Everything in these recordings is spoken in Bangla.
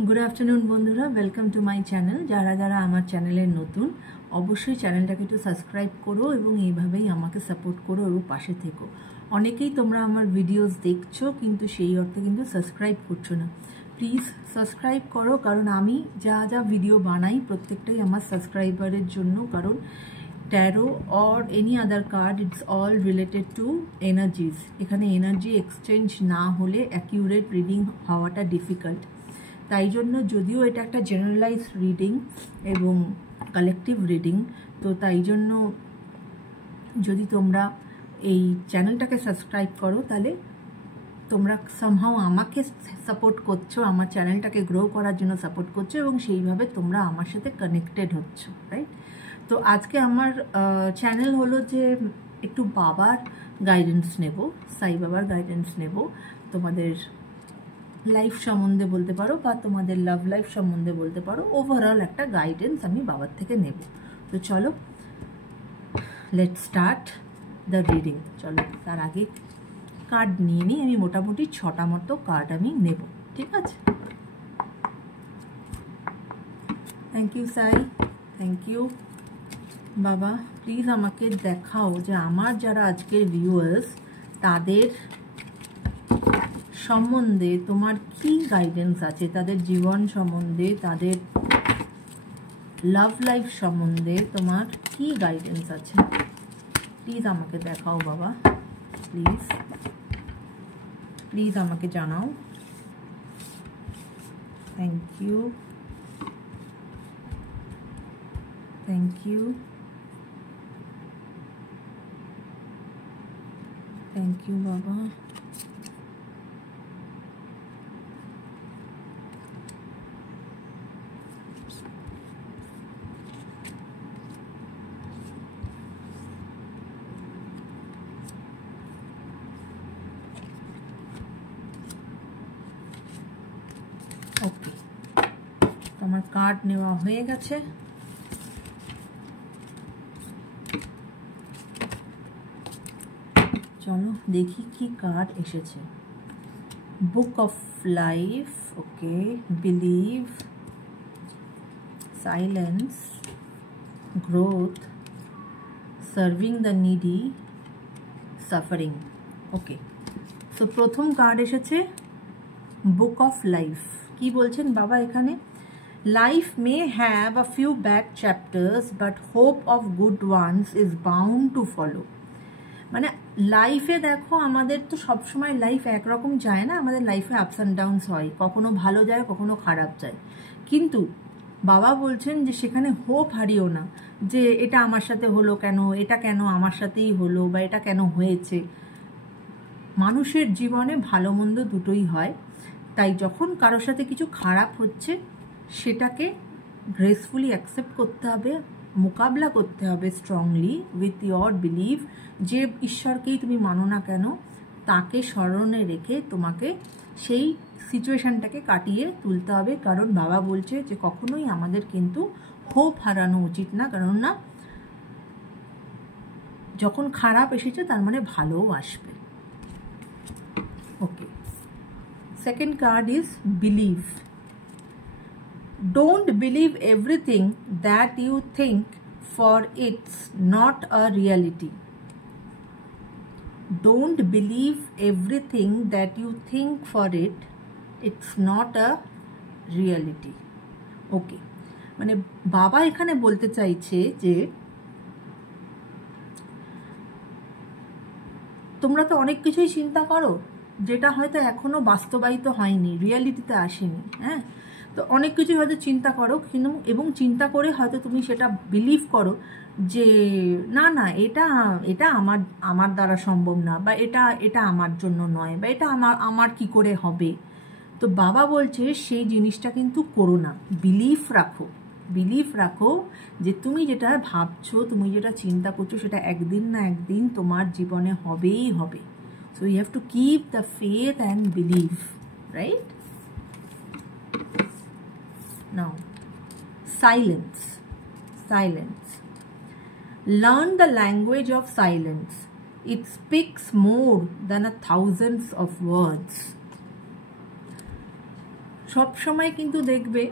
गुड आफ्टरनून बंधुरा वेलकम टू माई चैनल যারা যারা আমার চ্যানেলের নতুন অবশ্যই চ্যানেলটাকে একটু সাবস্ক্রাইব করো এবং এইভাবেই আমাকে সাপোর্ট করো এবং পাশে থেকো। অনেকেই তোমরা আমার ভিডিওস দেখছো কিন্তু সেই অর্থে কিন্তু সাবস্ক্রাইব করছো না। প্লিজ সাবস্ক্রাইব করো, কারণ আমি যা যা ভিডিও বানাই প্রত্যেকটাই আমার সাবস্ক্রাইবারের জন্য। কারণ taro or any other card it's all related to এনার্জিজ। এখানে এনার্জি এক্সচেঞ্জ না হলে অ্যাকিউরেট রিডিং হওয়াটা ডিফিকাল্ট। তাই জন্য যদিও এটা একটা জেনারেলাইজ রিডিং এবং কালেকটিভ রিডিং, তো তাই জন্য যদি তোমরা এই চ্যানেলটাকে সাবস্ক্রাইব করো তাহলে তোমরা সামহাও আমাকে সাপোর্ট করছো, আমার চ্যানেলটাকে গ্রো করার জন্য সাপোর্ট করছো এবং সেইভাবে তোমরা আমার সাথে কানেক্টেড হচ্ছ, রাইট? তো আজকে আমার চ্যানেল হলো যে একটু বাবার গাইডেন্স নেব, সাই বাবার গাইডেন্স নেব। তোমাদের লাইফ সম্বন্ধে বলতে পারো বা তোমাদের লাভ লাইফ সম্বন্ধে বলতে পারো, ওভারঅল একটা গাইডেন্স আমি বাবার থেকে নেব। তো চলো লেট স্টার্ট দ্য রিডিং। চলো তার আগে কার্ড নিয়ে নিই। আমি মোটামুটি 6টা মতো কার্ড আমি নেব, ঠিক আছে? Thank you Sai, thank you বাবা। প্লিজ আমাকে দেখাও যে আমার যারা আজকের ভিউয়ার্স তাদের সম্বন্ধে তোমার কি গাইডেন্স আছে, তাদের জীবন সম্বন্ধে, তাদের লাভ লাইফ সম্বন্ধে তোমার কি গাইডেন্স আছে। প্লিজ আমাকে দেখাও বাবা, প্লিজ প্লিজ আমাকে জানাও। Thank you, thank you, thank you বাবা। ওকে, তোমার কার্ড নেওয়া হয়ে গেছে। চলো দেখি কি কার্ড এসেছে। Book of life, okay, believe, silence, growth, serving the needy, suffering. Okay, so প্রথম কার্ড এসেছে বুক অফ লাইফ। কি বলছেন বাবা এখানে? Life may have a few bad chapters but hope of good ones is bound to follow. মানে লাইফে দেখো, আমাদের তো সবসময় লাইফ একরকম যায় না, আমাদের লাইফে আপস অ্যান্ড ডাউনস হয়, কখনো ভালো যায় কখনো খারাপ যায়। কিন্তু বাবা বলছেন যে সেখানে হোপ হারিও না, যে এটা আমার সাথে হলো কেন, এটা কেন আমার সাথেই হলো, বা এটা কেন হয়েছে। মানুষের জীবনে ভালো মন্দ দুটোই হয়, তাই যখন কারোর সাথে কিছু খারাপ হচ্ছে সেটাকে গ্রেসফুলি অ্যাকসেপ্ট করতে হবে, মোকাবলা করতে হবে স্ট্রংলি উইথ ইয়োর বিলিভ। যে ঈশ্বরকেই তুমি মানো না কেন তাকে স্মরণে রেখে তোমাকে সেই সিচুয়েশনটাকে কাটিয়ে তুলতে হবে। কারণ বাবা বলছে যে কখনোই আমাদের কিন্তু হোপ হারানো উচিত না, কারণ না যখন খারাপ এসেছে তার মানে ভালোও আসবে। ওকে, second card is believe. Don't believe everything that you think, for it's not a reality. Don't believe everything that you think, for it's not a reality. Okay, মানে বাবা এখানে বলতে চাইছে যে তোমরা তো অনেক কিছুই চিন্তা করো যেটা হয়তো এখনো বাস্তবায়িত হয়নি, রিয়ালিটিতে আসেনি। হ্যাঁ, তো অনেক কিছুই হয়তো চিন্তা করো কিন্তু, এবং চিন্তা করে হয়তো তুমি সেটা বিলিভ করো যে না না এটা এটা আমার আমার দ্বারা সম্ভব না, বা এটা এটা আমার জন্য নয়, বা এটা আমার কি করে হবে। তো বাবা বলছে সেই জিনিসটা কিন্তু করো না, বিলিভ রাখো। বিলিভ রাখো যে তুমি যেটা ভাবছো, তুমি যেটা চিন্তা করছো সেটা একদিন না একদিন তোমার জীবনে হবেই হবে। So you have to keep the faith and belief, right? Now, silence. Silence. Learn the language of silence. It speaks more than 1,000 of words. সব সময় কিন্তু দেখবে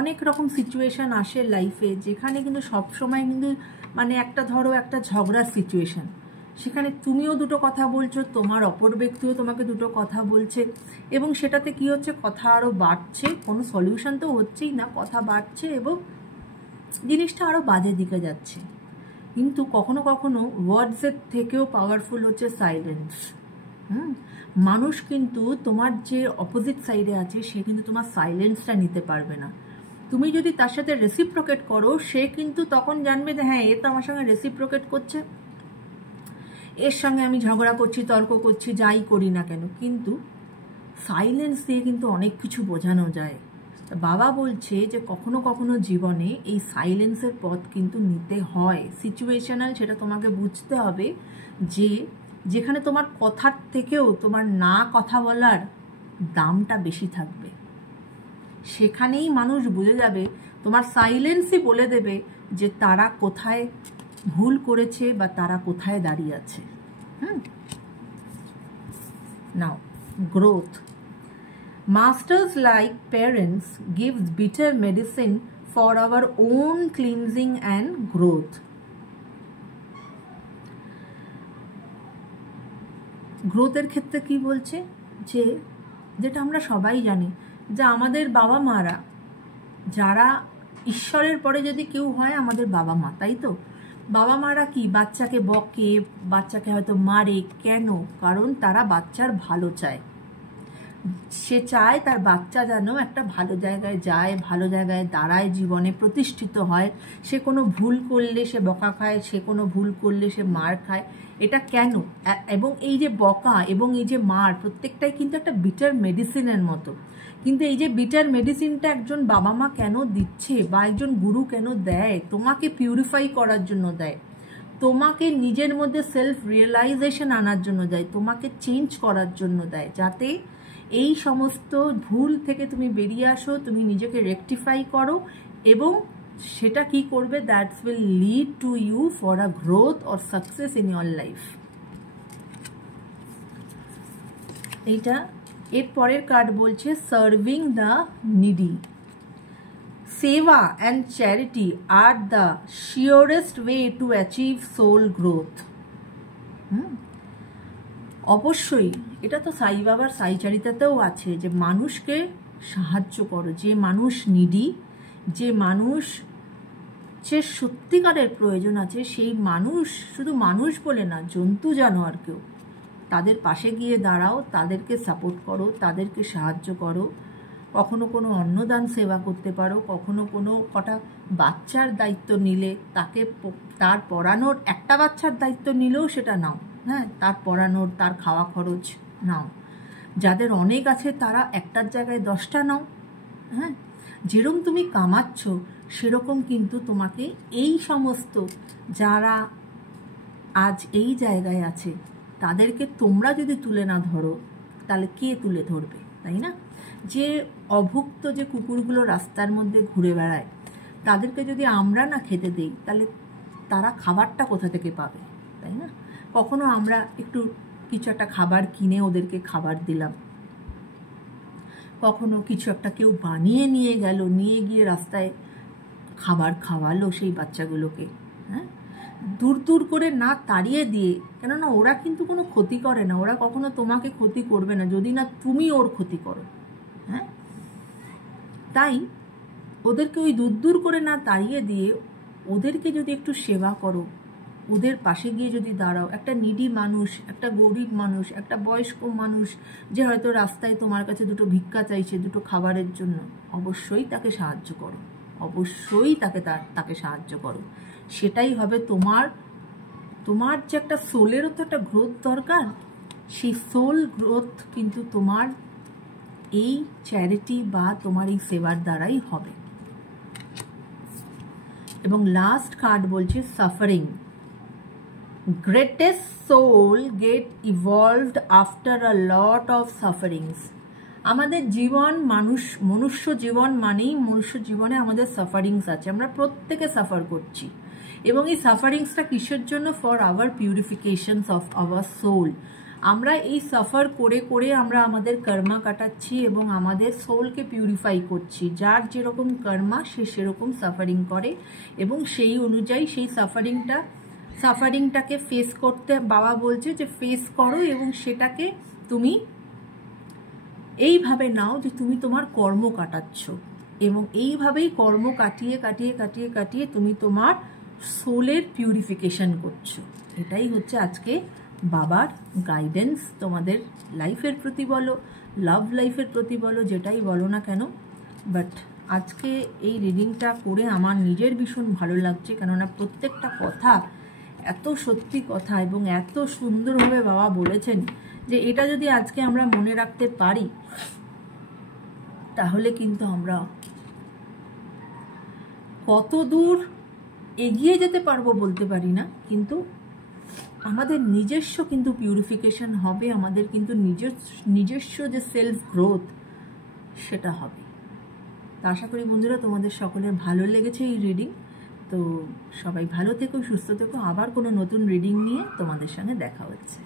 অনেক রকম সিচুয়েশান আসে লাইফে, যেখানে কিন্তু সব সময় কিন্তু মানে একটা ধরো একটা ঝগড়ার সিচুয়েশান, সেখানে তুমিও দুটো কথা বলছো, তোমার অপর ব্যক্তিও তোমাকে দুটো কথা বলছে, এবং সেটাতে কি হচ্ছে, কথা আরও বাড়ছে, কোনো সলিউশন তো হচ্ছেই না, কথা বাড়ছে এবং জিনিসটা আরও বাজে দিকে যাচ্ছে। কিন্তু কখনো কখনো ওয়ার্ডসের থেকেও পাওয়ারফুল হচ্ছে সাইলেন্স। মানুষ কিন্তু তোমার যে অপোজিট সাইডে আছে সে কিন্তু তোমার সাইলেন্সটা নিতে পারবে না। তুমি যদি তার সাথে রেসিপ্রোকেট করো, সে কিন্তু তখন জানবে যে হ্যাঁ, এ তো আমার সঙ্গে রেসিপ্রোকেট করছে, এর সঙ্গে আমি ঝগড়া করছি, তর্ক করছি, যাই করি না কেন। কিন্তু সাইলেন্স দিয়ে কিন্তু অনেক কিছু বোঝানো যায়। বাবা বলছে যে কখনো কখনো জীবনে এই সাইলেন্সের পথ কিন্তু নিতে হয়, সিচুয়েশনাল, সেটা তোমাকে বুঝতে হবে যে যেখানে তোমার কথার থেকেও তোমার না কথা বলার দামটা বেশি থাকবে, সেখানেই মানুষ বুঝে যাবে, তোমার সাইলেন্সই বলে দেবে যে তারা কোথায় ভুল করেছে বা তারা কোথায় দাঁড়িয়ে আছে। নাও growth. Masters like parents gives bitter medicine for our own cleansing and growth. গ্রোথের ক্ষেত্রে কি বলছে, যে যেটা আমরা সবাই জানি, যে আমাদের বাবা মারা, যারা ঈশ্বরের পরে যদি কেউ হয় আমাদের বাবা মা, তাই তো? বাবা মারা কি বাচ্চাকে বকে, বাচ্চাকে হয়তো মারে, কেন? কারণ তারা বাচ্চার ভালো চায়। সে চায় তার বাচ্চা যেন একটা ভালো জায়গায় যায়, ভালো জায়গায় দাঁড়ায়, জীবনে প্রতিষ্ঠিত হয়। সে কোনো ভুল করলে সে বকা খায়, সে কোনো ভুল করলে সে মার খায়। এটা কেন? এবং এই যে বকা এবং এই যে মার, প্রত্যেকটাই কিন্তু একটা বিটার মেডিসিনের মতো। কিন্তু এই যে বিটার মেডিসিনটা একজন বাবা মা কেন দিচ্ছে বা একজন গুরু কেন দেয়? তোমাকে পিউরিফাই করার জন্য দেয়, তোমাকে নিজের মধ্যে সেলফ রিয়েলাইজেশন আনার জন্য দেয়, তোমাকে চেঞ্জ করার জন্য দেয়, যাতে এই সমস্ত ভুল থেকে তুমি বেরিয়ে আসো, তুমি নিজেকে রেকটিফাই করো, এবং সেটা কি করবে, that's will lead to you for a growth or success in your life. এইটা এর পরের কার্ড বলছে সার্ভিং দ্য নিডি। সেবা অ্যান্ড চ্যারিটি আর the surest way to achieve soul growth. অবশ্যই এটা তো সাই বাবার সাইচারিতাতেও আছে, যে মানুষকে সাহায্য করো, যে মানুষ নিডি, যে মানুষ যে সত্যিকারের প্রয়োজন আছে, সেই মানুষ, শুধু মানুষ বলে না, জন্তু জানোয়ারকেও তাদের পাশে গিয়ে দাঁড়াও, তাদেরকে সাপোর্ট করো, তাদেরকে সাহায্য করো। কখনো কোনো অন্নদান সেবা করতে পারো, কখনো কোনো কটা বাচ্চার দায়িত্ব নিলে, তাকে তার পড়ানোর, একটা বাচ্চার দায়িত্ব নিলেও সেটা নাও, হ্যাঁ, তার পড়ানোর, তার খাওয়া খরচ নাও। যাদের অনেক আছে তারা একটার জায়গায় 10টা নাও। হ্যাঁ, যেরকম তুমি কামাচ্ছ সেরকম কিন্তু তোমাকে এই সমস্ত যারা আজ এই জায়গায় আছে তাদেরকে তোমরা যদি তুলে না ধরো, তাহলে কে তুলে ধরবে, তাই না? যে অভুক্ত যে কুকুরগুলো রাস্তার মধ্যে ঘুরে বেড়ায়, তাদেরকে যদি আমরা না খেতে দিই, তাহলে তারা খাবারটা কোথা থেকে পাবে, তাই না? কখনো আমরা একটু কিছু একটা খাবার কিনে ওদেরকে খাবার দিলাম, কখনো কিছু একটা কেউ বানিয়ে নিয়ে গেল, নিয়ে গিয়ে রাস্তায় খাবার খাওয়ালো সেই বাচ্চাগুলোকে, হ্যাঁ, দূর দূর করে না তাড়িয়ে দিয়ে, কেননা ওরা কিন্তু কোনো ক্ষতি করে না, ওরা কখনো তোমাকে ক্ষতি করবে না যদি না তুমি ওর ক্ষতি করো। হ্যাঁ, তাই ওদেরকে ওই দূর দূর করে না তাড়িয়ে দিয়ে ওদেরকে যদি একটু সেবা করো, ওদের পাশে গিয়ে যদি দাঁড়াও, একটা নিডি মানুষ, একটা গরিব মানুষ, একটা বয়স্ক মানুষ যে হয়তো রাস্তায় তোমার কাছে দুটো ভিক্ষা চাইছে, দুটো খাবারের জন্য, অবশ্যই তাকে সাহায্য করো, অবশ্যই তাকে সাহায্য করো। সেটাই হবে তোমার যে একটা সোলেরও তো একটা গ্রোথ দরকার, সেই সোল গ্রোথ কিন্তু তোমার এই চ্যারিটি বা তোমার এই সেবার দ্বারাই হবে। এবং লাস্ট কার্ড বলছে suffering. Greatest soul get evolved after a lot of sufferings. আমাদের জীবন, মনুষ্য জীবন মানেই, মনুষ্য জীবনে আমাদের সাফারিংস আছে, আমরা প্রত্যেকে সাফার করছি, এবং এই সাফারিংসটা কিসের জন্য? For our purifications of our soul. আমরা এই সাফার করে করে আমরা আমাদের কর্মা কাটাচ্ছি এবং আমাদের সোলকে পিউরিফাই করছি। যার যেরকম কর্মা সে সেরকম সাফারিং করে এবং সেই অনুযায়ী সেই সাফারিংটাকে ফেস করতে বাবা বলছে যে ফেস করো এবং সেটাকে তুমি এইভাবে নাও যে তুমি তোমার কর্ম কাটাচ্ছ এবং এইভাবেই কর্ম কাটিয়ে কাটিয়ে কাটিয়ে কাটিয়ে তুমি তোমার সোলের পিউরিফিকেশন করছো। এটাই হচ্ছে আজকে বাবার গাইডেন্স তোমাদের লাইফের প্রতি বলো, লাভ লাইফের প্রতি বলো, যেটাই বলো না কেন। বাট আজকে এই রিডিংটা করে আমার নিজের ভীষণ ভালো লাগছে, কেননা প্রত্যেকটা কথা এত সত্যি কথা এবং এত সুন্দরভাবে বাবা বলেছেন যে এটা যদি আজকে আমরা মনে রাখতে পারি তাহলে কিন্তু আমরা কত দূর এগিয়ে যেতে পারবো বলতে পারি না, কিন্তু আমাদের নিজস্ব কিন্তু পিউরিফিকেশন হবে, আমাদের কিন্তু নিজস্ব যে সেলফ গ্রোথ সেটা হবে। তো আশা করি বন্ধুরা তোমাদের সকলের ভালো লেগেছে এই রিডিং। তো সবাই ভালো থেকো, সুস্থ থেকো। আবার কোনো নতুন রিডিং নিয়ে তোমাদের সঙ্গে দেখা হচ্ছে।